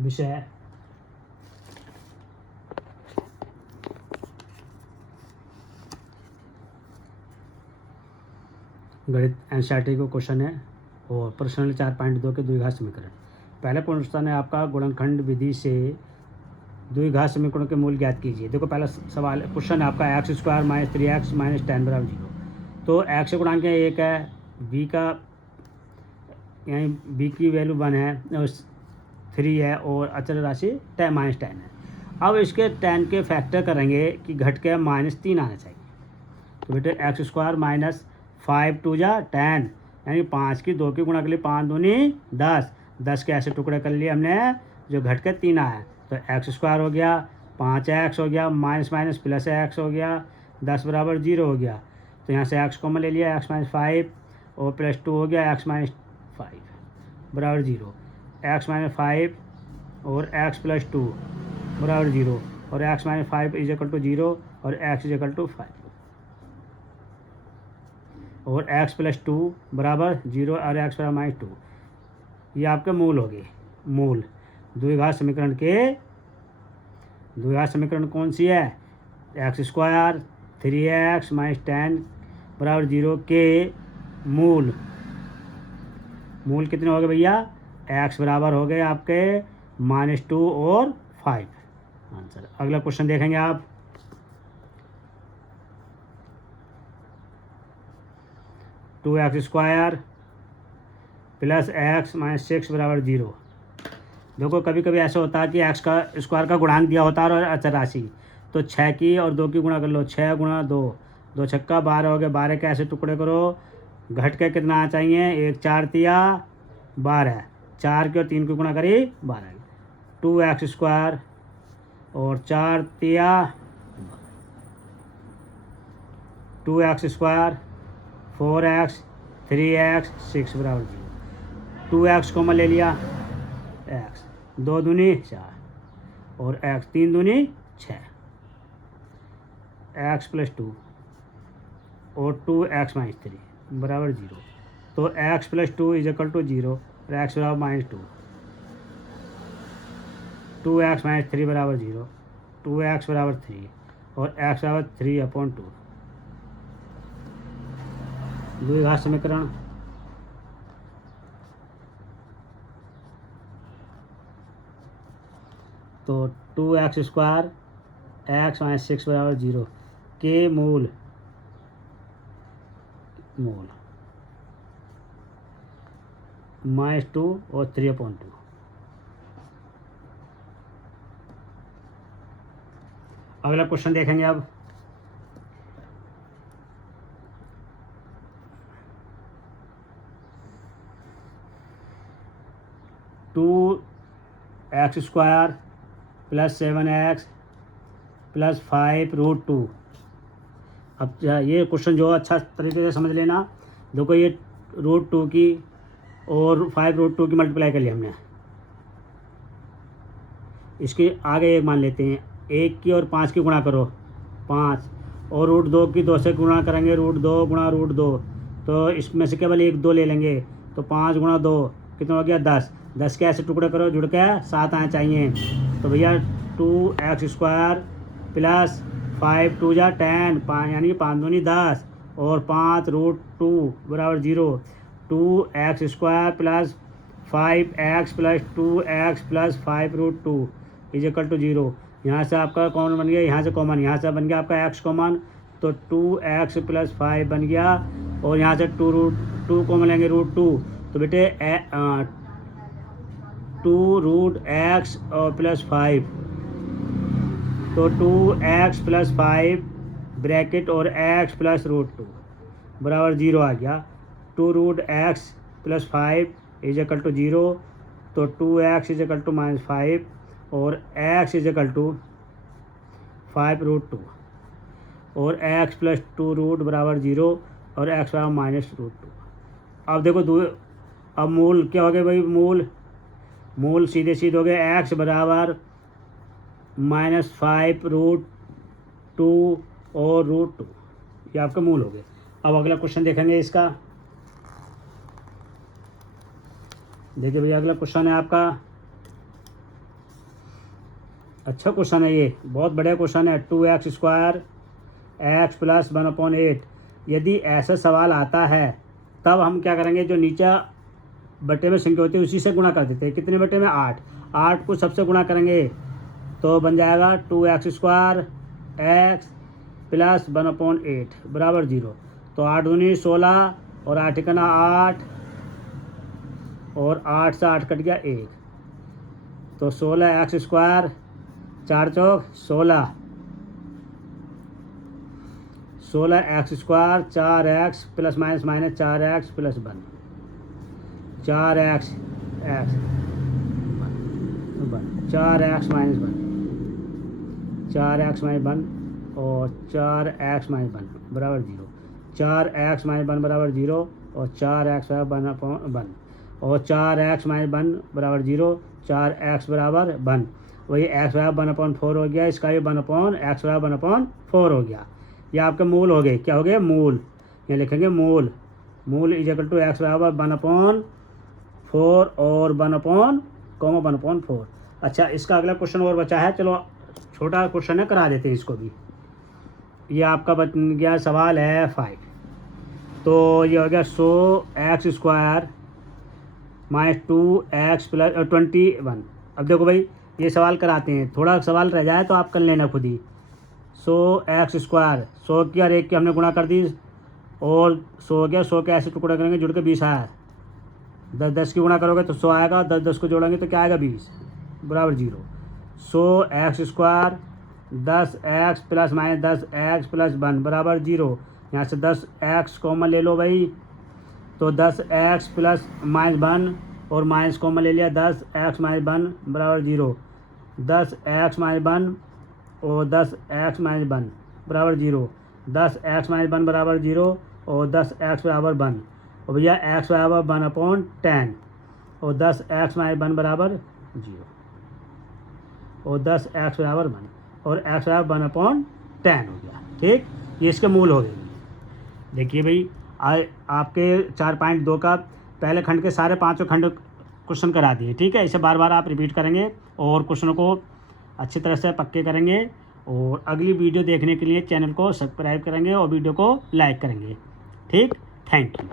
विषय गणित एनसीईआरटी को क्वेश्चन है और प्रश्न 4.2 के द्विघात समीकरण। पहले क्वेश्चन है आपका गुणनखंड विधि से द्विघात समीकरणों के मूल ज्ञात कीजिए। देखो पहला सवाल क्वेश्चन है आपका x square minus 3x minus 10 बराबर 0। तो एक्स गुणांक एक है, बी का यानी बी की वैल्यू 1 है और 3 है और अचल राशि 10 माइनस 10 है। अब इसके 10 के फैक्टर करेंगे कि घट के -3 आना चाहिए। तो बेटे एक्स स्क्वायर माइनस 5 2 जा 10 यानी 5 की 2 की गुणा कर ली, 5 दूनी 10, 10 के ऐसे टुकड़े कर लिए हमने जो घट के 3 आया। तो एक्स स्क्वायर हो गया, 5x हो गया, माइनस माइनस प्लस x हो गया, 10 बराबर 0 हो गया। तो यहाँ से x कॉमन ले लिया, x माइनस 5 और प्लस 2 हो गया, x माइनस 5 बराबर 0, x माइनस 5 और x प्लस 2 बराबर 0 और x minus 5 is equal to 0 और x इज इक्वल टू 5 और x प्लस 2 बराबर 0 और x बराबर माइनस 2। ये आपके मूल हो गए। मूल द्विघात समीकरण के द्विघात समीकरण कौन सी है? एक्स स्क्वायर 3x माइनस 10 बराबर 0 के मूल। मूल कितने हो गए भैया? x बराबर हो गए आपके -2 और 5। आंसर। अगला क्वेश्चन देखेंगे आप। Two x square plus x minus 6 बराबर 0। देखो कभी कभी ऐसा होता है कि एक्स का स्क्वायर का गुणांक दिया होता है और अचर राशि, तो 6 की और 2 की गुणा कर लो, 6 गुणा 2, 2 छक्का 12 हो गए, 12 के ऐसे टुकड़े करो, घट के कितना आना चाहिए? 1 4 तिया 12, 4 की और 3 की गुणा करी 12। 2x स्क्वायर और 4 तिया 2x स्क्वायर 4x 3x 6 बराबर 0। 2x कॉमन ले लिया, x 2 दूनी 4 और x 3 दूनी 6, x प्लस 2 और 2x माइनस 3 बराबर 0। तो x plus 2 is equal to 0 और x बराबर -2, 2x माइनस 3 बराबर 0, 2x बराबर 3 और x बराबर 3/2। द्विघात समीकरण। तो 2x स्क्वायर x माइनस 6 बराबर 0 के मूल -2 और 3/2। अगला क्वेश्चन देखेंगे अब। Two x square plus 7x plus 5√2। अब ये क्वेश्चन जो अच्छा तरीके से समझ लेना। देखो ये √2 की और 5√2 की मल्टीप्लाई कर लिया हमने, इसके आगे एक मान लेते हैं, 1 की और 5 की गुणा करो 5 और √2 की 2 से गुणा करेंगे, √2 गुणा √2, तो इसमें से केवल 1 2 ले लेंगे, तो 5 गुणा 2 कितना हो गया? 10, 10 के ऐसे टुकड़े करो, जुड़ के 7 आने चाहिए। तो भैया 2x स्क्वायर प्लस 5 2 जा 10 यानी 5 दूनी 10 और 5√2 बराबर 0। 2x square plus 5x plus 2x plus 5√2 is equal to 0। यहाँ से आपका कॉमन बन गया, यहाँ से कॉमन, यहाँ से बन गया आपका x कॉमन, तो 2x प्लस 5 बन गया और यहाँ से 2 कॉमन लेंगे √2, तो बेटे 2√x और प्लस 5, तो 2x प्लस 5 ब्रैकेट और x प्लस √2 बराबर 0 आ गया। 2√x plus 5 is equal to 0, तो 2x इज इक्वल टू -5 और x इज इक्वल टू 5√2 और x प्लस 2 बराबर 0 और x बराबर -√2। अब देखो अब मूल क्या हो गए भाई? मूल सीधे सीधे हो गए, x बराबर -5√2 और √2, ये आपका मूल हो गए। अब अगला क्वेश्चन देखेंगे इसका। देखिए भैया अगला क्वेश्चन है आपका अच्छा क्वेश्चन है, ये बहुत बढ़िया क्वेश्चन है। 2x² x plus 1/8। यदि ऐसा सवाल आता है तब हम क्या करेंगे, जो नीचे बटे में संख्या होती है उसी से गुणा कर देते हैं। कितने बटे में? 8। 8 को सबसे गुणा करेंगे तो बन जाएगा 2x² x प्लस 1/8 बराबर 0। तो 8 दूनी 16 और 8 एकना 8 और 8 से 8 कट गया 1, तो 16x², 4 चौक 16, 16x² 4x plus minus minus 4x plus 1, 4x 4x minus 1, 4x minus 1 और 4x माइनस 1 बराबर 0। 4x माइनस 1 बराबर 0 और 4x बराबर 1 और 4x माइनस 1 बराबर 0, 4x बराबर 1। वही x बराबर 1/4 हो गया, इसका भी 1/x बराबर 1/4 हो गया। ये आपके मूल हो गए। क्या हो गए? मूल। ये लिखेंगे मूल। मूल इज इक्वल टू x बराबर 1/4 और 1/4। अच्छा, इसका अगला क्वेश्चन और बचा है, चलो छोटा क्वेश्चन है, करा देते हैं इसको भी। ये आपका बन गया सवाल है 5। तो ये हो गया 100x² माइनस 2x प्लस 21। अब देखो भाई, ये सवाल कराते हैं, थोड़ा सवाल रह जाए तो आप कर लेना खुद ही। 100x² 100 की और 1 की हमने गुणा कर दी और 100 हो गया। 100 के ऐसे टुकड़ा करेंगे जुड़ के 20 आया। 10 10 की गुणा करोगे तो 100 आएगा, 10 10 को जोड़ेंगे तो क्या आएगा? 20 बराबर 0। 100x² 10x plus minus 10x plus 1 बराबर 0। यहाँ से 10x कॉमन ले लो भाई, तो 10x प्लस माइनस 1 और माइनस कॉमन ले लिया, 10x माइनस 1 बराबर 0। 10x माइनस 1 और 10x माइनस 1 बराबर 0। 10x माइनस 1 बराबर 0 और 10x बराबर 1। और भैया x बराबर 1/10 और 10x माइनस 1 बराबर 0 और 10x बराबर 1 और x बराबर 1/10 हो गया। ठीक, ये इसके मूल हो गए। देखिए भाई, आपके 4.2 का पहले खंड के सारे 5 खंड क्वेश्चन करा दिए। ठीक है, इसे बार बार आप रिपीट करेंगे और क्वेश्चनों को अच्छी तरह से पक्के करेंगे। और अगली वीडियो देखने के लिए चैनल को सब्सक्राइब करेंगे और वीडियो को लाइक करेंगे। ठीक, थैंक यू।